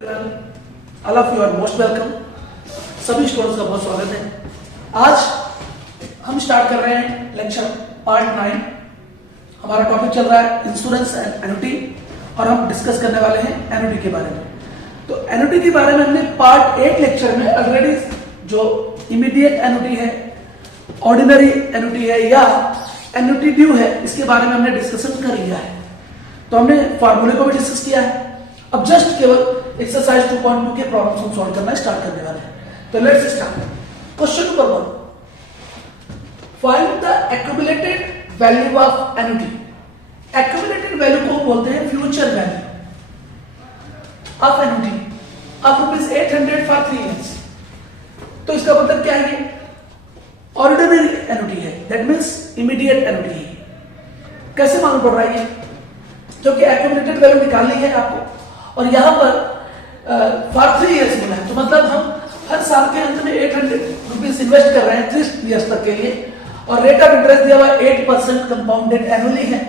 All of you are most welcome. सभी students का बहुत स्वागत है। आज हम स्टार्ट कर रहे हैं लेक्चर पार्ट 9। हमारा टॉपिक चल रहा है इंश्योरेंस एंड एन्युटी और हम डिस्कस करने वाले हैं एन्युटी के बारे में। तो एन्युटी के बारे में हमने पार्ट 8 लेक्चर में ऑलरेडी जो इमीडिएट एन्युटी है, ऑर्डिनरी एन्युटी है या एन्युटी ड्यू है, इसके बारे में हमने डिस्कशन कर लिया है। तो हमने फॉर्मूले को भी डिस्कस किया है। अब जस्ट केवल एक्सरसाइज 2.2 के प्रॉब्लम्स हम सॉल्व करना स्टार्ट करने वाले हैं। तो let's start. Question number 1, find the accumulated value of annuity. Accumulated value को बोलते हैं future value of annuity of ₹800 for 3 years। तो इसका मतलब क्या है? ये ऑर्डिनरी एन्युटी है, दैट मींस इमीडिएट एन्युटी है। कैसे मालूम पड़ रहा है ये? जो कि एक्यूमुलेटेड वैल्यू निकालनी है आपको, और यहां पर फॉर 3 years बोला है, तो मतलब हम हर साल के अंत में ₹800 इन्वेस्ट कर रहे हैं 3 years तक के लिए, और रेट ऑफ इंटरेस्ट दिया हुआ 8% कंपाउंडेड एनुअली है,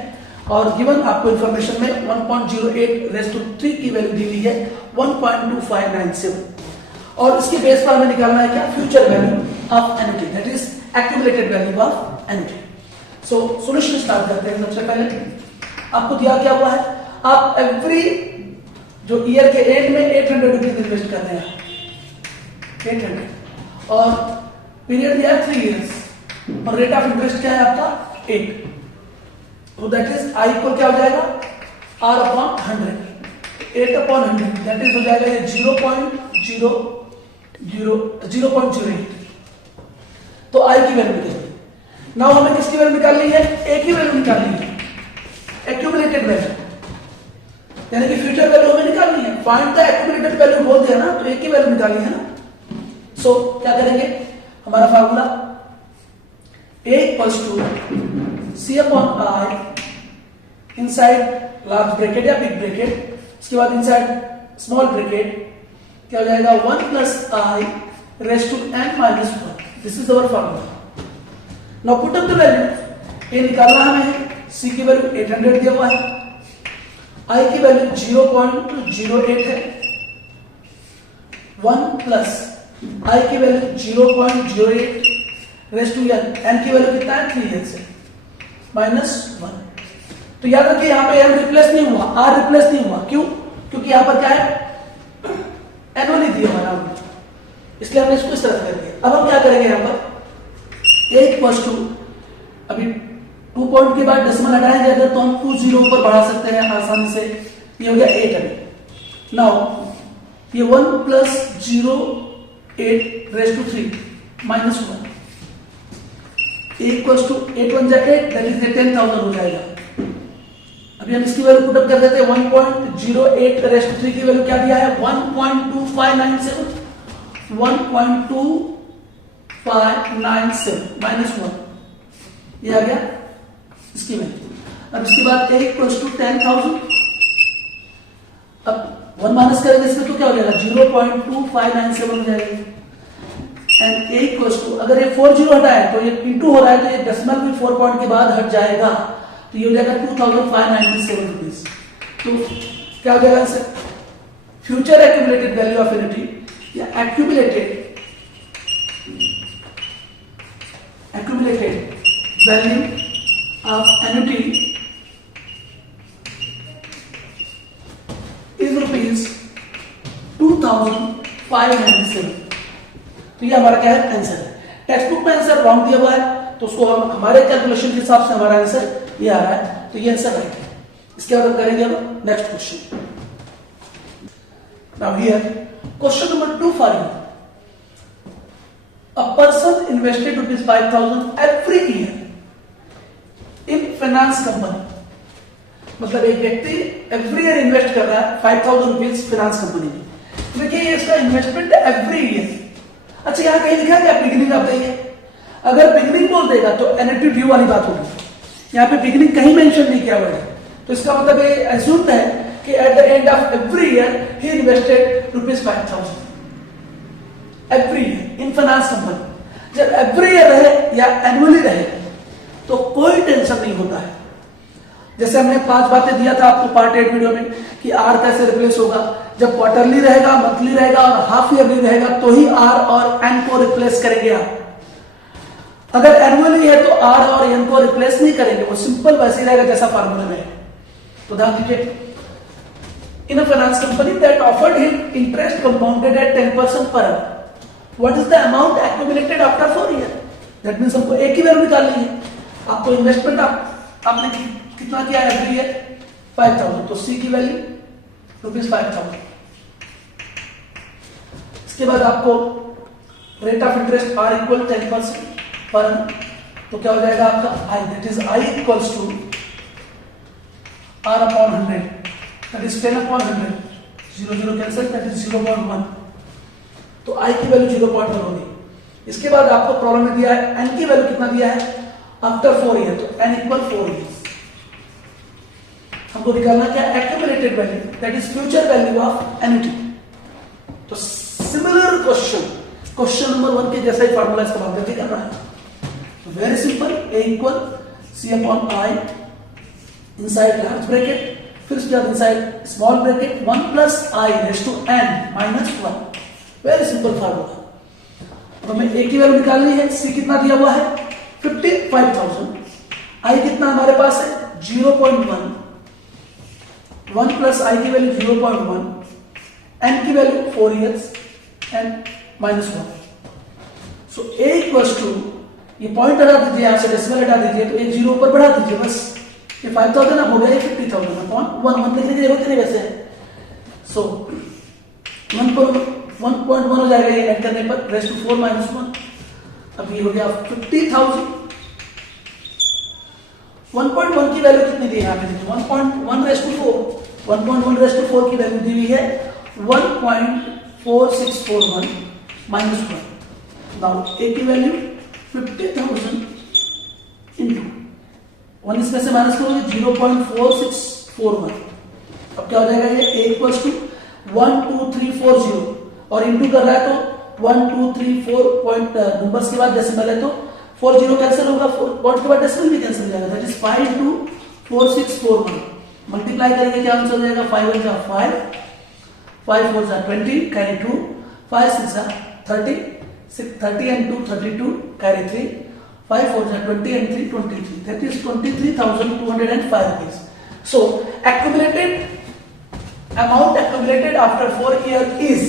और गिवन आपको इंफॉर्मेशन में 1.08 की वैल्यू दी हुई है 1.2597, और इसके बेस पर हमें निकालना है क्या? Future value of annuity, that is accumulated value of annuity. So solution start करते हैं। सबसे पहले आपको दिया क्या हुआ है, आप एवरी जो ईयर के एंड में ₹800 इन्वेस्ट कर रहे हैं, 800, और पीरियड दिया है 3 years, और रेट ऑफ इंटरेस्ट क्या है आपका? 8। तो दैट इज आई इक्वल क्या हो जाएगा? R/100, 8/100, दैट इज हो जाएगा ये 0.08। तो आई की वैल्यू निकलेगी। नाउ हमें किसकी वैल्यू निकालनी है? ए की वैल्यू निकालनी है, एक्यूमुलेटेड वैल्यू, यानी कि फ्यूचर वैल्यू हमें निकालनी है। फाइंड द एक्यूमुलेटेड वैल्यू बोल दिया ना, तो एक ही वैल्यू निकालनी है ना। सो क्या करेंगे? हमारा formula A equals to C/I inside large bracket या बिग ब्रैकेट, उसके बाद इनसाइड स्मॉल ब्रैकेट क्या हो जाएगा? 1 + I raised to n-1। This is our formula. Now put up the value. A निकालना हमें है, C की वैल्यू 800 दिया हुआ है, I की वैल्यू 0.08 है, 1 + I की वैल्यू 0.08 रेज़ टू n की वैल्यू कितना है? 3 years है, -1। तो याद रखिए यहां पे m रिप्लेस नहीं हुआ, r रिप्लेस नहीं हुआ। क्यों? क्योंकि यहां पर क्या है? एनुअली दिया हुआ है, इसलिए हमने इसको इस तरह कर दिया। अब हम क्या करेंगे? यहां पर A इक्वल्स टू, अभी 2 पॉइंट के बाद डेसिमल हटाएंगे अगर, तो हम 2 0 ऊपर बढ़ा सकते हैं आसानी से। ये हो गया 8 है। नाउ ये 1 + 0.8 raise to 3 -1, A equals to 8 × 1 = 8, that is 10,000 हो जाएगा। अभी हम इसकी वैल्यू पुट अप कर देते हैं। 1.08 रेज़ टू 3 की वैल्यू क्या दिया है? 1.2597, 1.2597 -1, ये आ गया इसकी वैल्यू। अब इसके बाद A इक्वल्स टू 10,000, अब 1 माइनस करेंगे इसमें तो क्या हो जाएगा? 0.2597 हो जाएगी। एंड A इक्वल्स टू, अगर ये 4 0 हटा है तो ये इंटू हो रहा है, तो ये डेसिमल भी 4 पॉइंट के बाद हट जाएगा, तो ये हो जाएगा 2,597 रुपीज। तो क्या हो जाएगा answer? Future accumulated value of annuity या accumulated value of annuity is ₹2,597। तो ये हमारा क्या है? आंसर है। टेक्स्ट बुक में आंसर रॉन्ग दिया हुआ है, तो उसको हम हमारे कैलकुलेशन के हिसाब से हमारा आंसर ये आ रहा है, तो ये आंसर राइट है। इसके बाद हम करेंगे अब next question. Now here question number 2 for you. A person invested ₹5,000 every year in finance company, मतलब एक व्यक्ति एवरी ईयर इन्वेस्ट कर रहा है 5,000 रुपीज फाइनेंस कंपनी में। देखिए ये इसका इन्वेस्टमेंट एवरी ईयर। अच्छा यहां कहीं लिखा है क्या बिगिनिंग ऑफ द ईयर? अगर बिगिनिंग बोल देगा तो एन्युटी ड्यू वाली बात होगी। यहां पे बिगिनिंग कहीं मेंशन नहीं किया हुआ है, तो इसका मतलब ये अज्यूम्ड है कि at the end of every year he invested ₹5,000 every year in finance company. जब एवरी ईयर रहे या एनुअली रहे तो कोई टेंशन नहीं होता है। जैसे हमने 5 बातें दिया था आपको पार्ट 8 वीडियो में कि आर कैसे रिप्लेस होगा, जब क्वार्टरली रहेगा, मंथली रहेगा और हाफ ईयरली रहेगा तो ही आर और एन को रिप्लेस करेंगे आप। अगर एनुअली है तो आर और एन को रिप्लेस नहीं करेंगे, वो सिंपल वैसे ही रहेगा जैसा फार्मूला में है। तो ध्यान दीजिए, in a finance company that offered him interest compounded at 10% per annum, what is the amount accumulated after 4 year? That means हमको एक ही वैल्यू निकालनी है। आपको इन्वेस्टमेंट आपने कितना किया एवरी ईयर? 5000, तो सी की वैल्यू ₹5000। इसके बाद आपको rate of interest R equal 10% per annum, तो क्या हो जाएगा आपका I, that is I equals to R upon 100, that is 10 upon 100, 0 0 cancel, that is 0.1, तो आई की वैल्यू 0.1 होगी। इसके बाद आपको प्रॉब्लम में दिया है एन की वैल्यू कितना दिया है आफ्टर 4 ईयर, तो एन इक्वल 4 ईयर्स। हमको निकालना क्या? Accumulated value, that is future value of annuity. तो सिमिलर क्वेश्चन नंबर 1 के जैसा ही फार्मूला इसका बात करके करना है। Very simple, A equal C upon I inside large bracket, फिर उसके बाद inside small bracket 1 plus I raise to N minus 1। Very simple formula. अब हमें ए की वैल्यू निकालनी है। सी कितना दिया हुआ है? 55,000। आई कितना हमारे पास है? 0.1, 1 प्लस आई की वैल्यू 0.1, एन की value 4 years and minus 1। So A equals to, ये पॉइंट हटा दीजिए, यहां से डेसिमल हटा दीजिए, तो एक जीरो ऊपर बढ़ा दीजिए बस। ये 5,000 अब हो गया 50,000 अपॉन 1 लिखने की जरूरत नहीं वैसे। सो 1.1 हो जाएगा ये ऐड करने पर, रेज़ टू 4 माइनस 1। अब ये हो गया 50,000। 1.1 की वैल्यू कितनी दी है यहाँ पे? 1.1 रेज़ टू 4, 1.1 रेज़ टू 4 की वैल्यू दी हुई है 1.4641 माइनस 1। नाउ ए की वैल्यू 50,000 इंटू 1, इसमें से माइनस करोगे 0.4641। अब क्या हो जाएगा ये? ए इक्वल्स टू 12340 और इंटू कर रहा है तो 1234 पॉइंट नंबर्स के बाद डेसिमल है तो 40 कैंसिल होगा, 4 पॉइंट के बाद डेसिमल भी कैंसिल हो जाएगा, दैट इज 5 into 4641। मल्टीप्लाई करेंगे क्या आंसर हो जाएगा? 5 1 जा 5, 5 4 जा 20, कैरी 2, 5 6 जा 30, 30 and 2 32, carry 3, 5 4 जा 20 and 3 23, that is 23,205 rupees. So amount accumulated after 4 years is,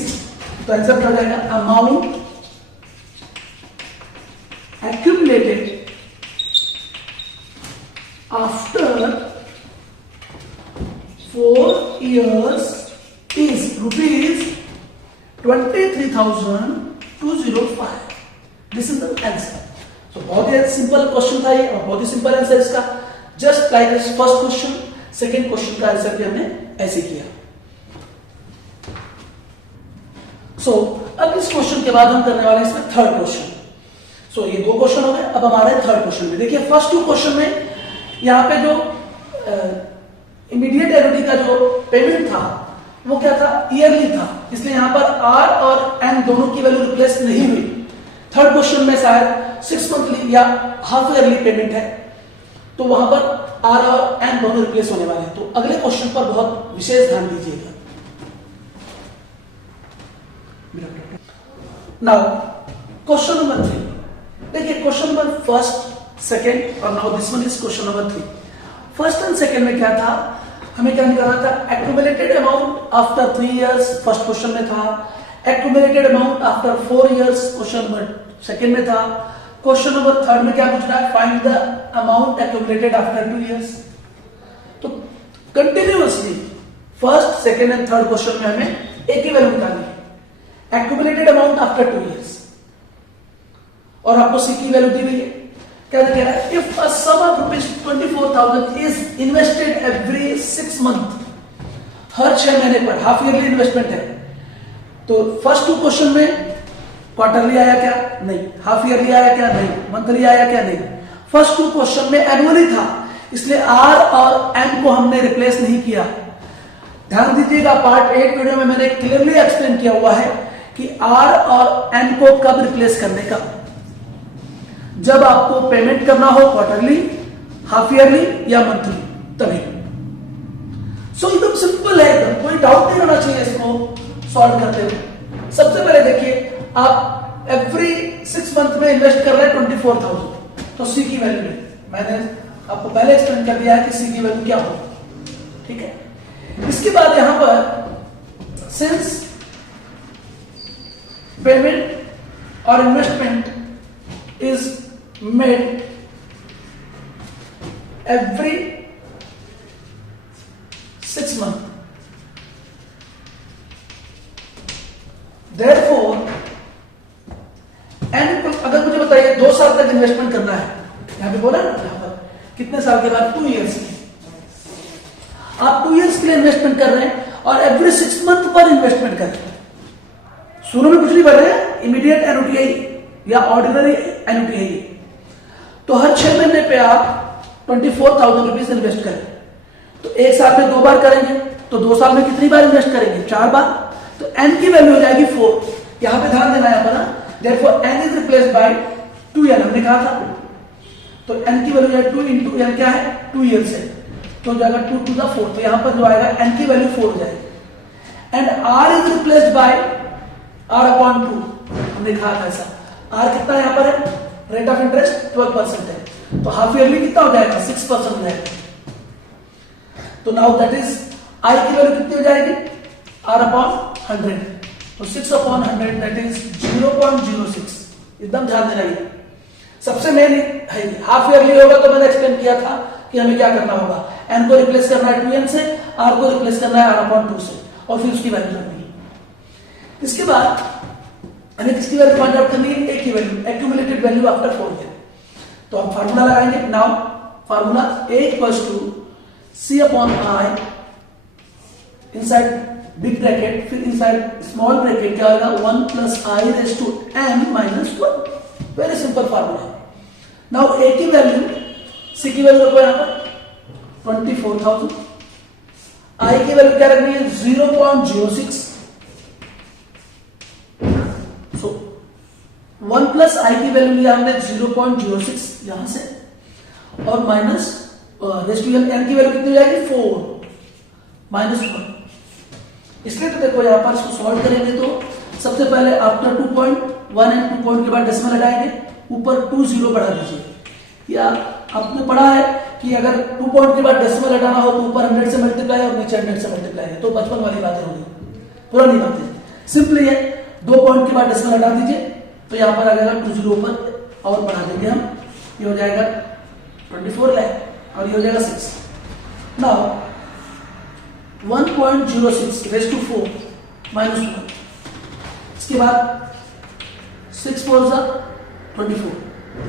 तो आंसर क्या हो जाएगा? Amount accumulated after 4 years is rupees 23,205. This is the answer. So बहुत ही सिंपल क्वेश्चन था ये और बहुत ही सिंपल आंसर इसका, just like first question. Second question का आंसर भी हमने ऐसे किया। सो अब इस क्वेश्चन के बाद हम करने वाले हैं इसमें थर्ड क्वेश्चन। सो ये 2 क्वेश्चन हो गए, अब हमारे थर्ड क्वेश्चन में देखिए, फर्स्ट 2 क्वेश्चन में यहाँ पे जो इमीडिएट एनुटी का जो पेमेंट था वो क्या था? ईयरली था, इसलिए यहां पर आर और एन दोनों की वैल्यू रिप्लेस नहीं हुई। थर्ड क्वेश्चन में शायद 6 मंथली या हाफ ईयरली पेमेंट है, तो वहां पर आर और एन दोनों रिप्लेस होने वाले हैं। तो अगले क्वेश्चन पर बहुत विशेष ध्यान दीजिएगा। नाउ क्वेश्चन नंबर 3, देखिए क्वेश्चन नंबर फर्स्ट, सेकेंड और now this one is question number 3। First and second में क्या था? हमें क्या निकालना था? Accumulated amount after 3 years first question में था, accumulated amount after 4 years question number second में था। क्वेश्चन नंबर थर्ड में क्या पूछ रहा है? Find the amount accumulated after 2 years. तो continuously first, second and third question में हमें एक ही वैल्यू निकालनी है, एक्यूमुलेटेड अमाउंट आफ्टर 2 इयर्स, और आपको सी की वैल्यू दी हुई है। क्या कह रहा है? If a sum of ₹24,000 is invested every 6 month, हर 6 महीने पर, हाफ ईयरली इन्वेस्टमेंट है। तो फर्स्ट 2 क्वेश्चन में क्वार्टरली आया क्या? नहीं। हाफ ईयरली आया क्या? नहीं। मंथली आया क्या? नहीं। फर्स्ट 2 क्वेश्चन में एनुअली था, इसलिए आर और एन को हमने रिप्लेस नहीं किया। ध्यान दीजिएगा, पार्ट 8 वीडियो में मैंने क्लियरली एक्सप्लेन किया हुआ है कि आर और एन को कब रिप्लेस करने का, जब आपको पेमेंट करना हो क्वार्टरली, हाफ ईयरली या मंथली, तभी। सो एकदम सिंपल है, एकदम कोई कोई डाउट नहीं होना चाहिए इसको सॉल्व करते हुए। सबसे पहले देखिए, आप एवरी 6 मंथ में इन्वेस्ट कर रहे हैं 24,000, तो सी की वैल्यू मैंने आपको पहले एक्सप्लेन कर दिया है कि सी की वैल्यू क्या होगी, ठीक है। इसके बाद यहां पर सिंस पेमेंट और investment is made every 6 months, therefore and अगर मुझे बताइए 2 साल तक इन्वेस्टमेंट करना है, यहां पे बोला ना, यहां पर कितने साल के बाद, 2 years के, आप 2 years के लिए इन्वेस्टमेंट कर रहे हैं और एवरी 6 मंथ पर इन्वेस्टमेंट कर रहे हैं। शुरू में कुछ नहीं कर रहे हैं, इमीडिएट एनुटी है या ऑर्डिनरी एनुटी है, तो हर 6 महीने पे आप 24,000 रुपीज इन्वेस्ट करें। तो 1 साल में 2 बार करेंगे, तो 2 साल में कितनी बार इन्वेस्ट करेंगे, 4 बार, तो n की वैल्यू हो जाएगी 4। यहां पे ध्यान देना है अपना, therefore n is replaced by 2n, हमने कहा था, तो n की वैल्यू है 2 into n क्या है, 2 years है, तो हो जाएगा 2 to the 4, तो यहां पर जो आएगा n की वैल्यू 4 हो जाएगी। And r is replaced by r upon 2, हमने कहा था ऐसा, r कितना यहां पर है, रेट ऑफ इंटरेस्ट 12% है, तो हाफ ईयरली कितना हो जाएगा, 6% हो जाएगा। तो नाउ दैट इज i की वैल्यू कितनी हो जाएगी, r upon 100, तो 6 upon 100 दैट इज 0.06, एकदम ध्यान देना। ये सबसे मेन है, हाफ ईयरली होगा तो मैंने एक्सप्लेन किया था कि हमें क्या करना होगा, n को रिप्लेस करना है 2n से, r को रिप्लेस करना है r upon 2 से, और फिर उसकी वैल्यू करनी है। इसके बाद हमें किसकी वैल्यू फाइंड आउट करनी है, a की value, accumulated value after 4 year. तो हम फार्मूला लगाएंगे, now formula a equals to c upon i inside big bracket, फिर इनसाइड स्मॉल ब्रैकेट क्या होगा, 1 plus i raise to m minus 1। Very simple formula. Now a की value, c की value रखो यहां पर 24,000, i की वैल्यू क्या रखनी है, 0.06, सो 1 प्लस i की वैल्यू लिया हमने 0.06 यहां से, और माइनस रेस्ट टू n की वैल्यू कितनी हो जाएगी, 4 माइनस 1। इसलिए तो देखो यहां पर इसको सॉल्व करेंगे तो सबसे पहले आफ्टर 2.1 एंड 2 पॉइंट के बाद डेसिमल हटाएंगे, ऊपर 2 0 बढ़ा दीजिए, या आपने पढ़ा है कि अगर 2 पॉइंट के बाद डेसिमल हटाना हो तो ऊपर 100 से मल्टीप्लाई और नीचे 100 से मल्टीप्लाई है, तो बचपन वाली बातें होगी, पुरानी बातें। सिंपली है, 2 पॉइंट के बाद डेसिमल हटा दीजिए, तो यहां पर आ जाएगा 2 0 ऊपर और बढ़ा देंगे हम, ये हो जाएगा 24 लाख और ये हो जाएगा 6। नाउ 1.06 रेज टू 4 माइनस 1, इसके बाद 6 4 जा 24,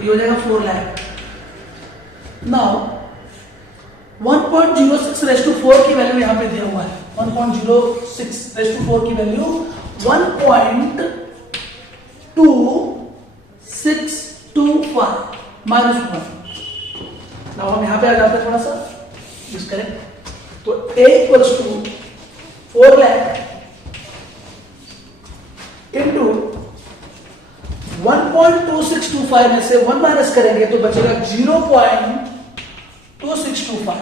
ये हो जाएगा 4 लाख। नाउ 1.06 रेज टू 4 की वैल्यू यहां पे दिया हुआ है, 1.06 रेज टू 4 की वैल्यू 1.2625 माइनस 1। नाउ हम यहां पे आ जाते हैं, थोड़ा सा यूज करें, तो a equals to 4 lakh into 1.2625 में से 1 माइनस करेंगे तो बचेगा 0.2625।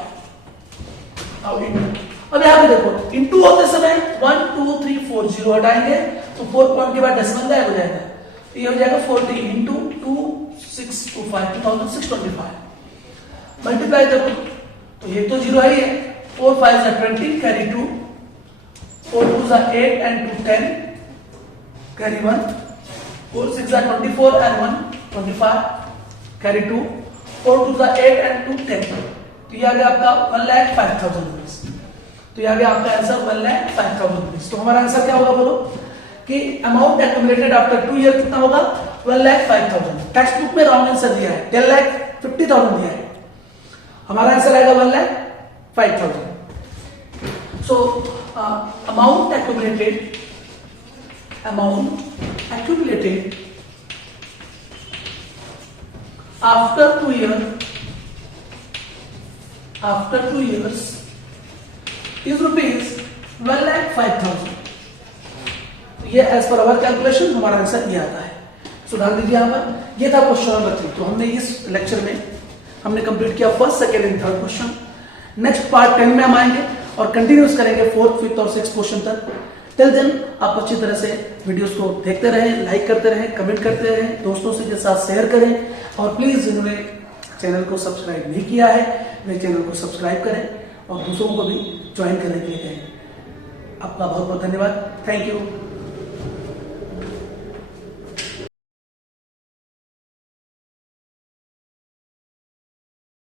अब यहां पे देखो, इंटू होते समय 1 2 3 4 0 हटाएंगे तो 4 पॉइंट के बाद डेसिमल गायब हो जाएगा, तो ये हो जाएगा 40 इंटू 2625 2625। मल्टीप्लाई करो तो ये तो 0 है, 4 5 जा 20 कैरी 2, 4 2 जा 8 एंड 2 10 कैरी 1, 4 6 जा 24 एंड 1 25 कैरी 2, 4 2 जा 8 एंड 2 10, तो ये आ गया आपका 1,05,000 रुपीज। तो ये आ गया आपका आंसर 1,05,000 रुपीज। तो हमारा आंसर क्या होगा बोलो, कि अमाउंट एक्यूमुलेटेड आफ्टर 2 ईयर कितना होगा, 1,05,000। टेक्स्ट बुक में रॉन्ग आंसर दिया है, 10,50,000 दिया है, हमारा आंसर आएगा 1,05,000। So amount accumulated after 2 years is rupees 1,05,000। ये एज पर अवर कैलकुलेशन हमारा आंसर ये आता है। सो डाल दीजिए यहाँ पर, ये था क्वेश्चन नंबर 3। तो हमने इस लेक्चर में हमने कंप्लीट किया first second and third question. Next part 10 में हम आएंगे और कंटिन्यूस करेंगे 4th, 5th और 6th क्वेश्चन तक। टिल देन आप अच्छी तरह से वीडियोस को देखते रहें, लाइक करते रहें, कमेंट करते रहें, दोस्तों से के साथ शेयर करें और प्लीज जिन्होंने चैनल को सब्सक्राइब नहीं किया है वे चैनल को सब्सक्राइब करें और दूसरों को भी ज्वाइन करने के लिए कहें। आपका बहुत बहुत धन्यवाद। Thank you.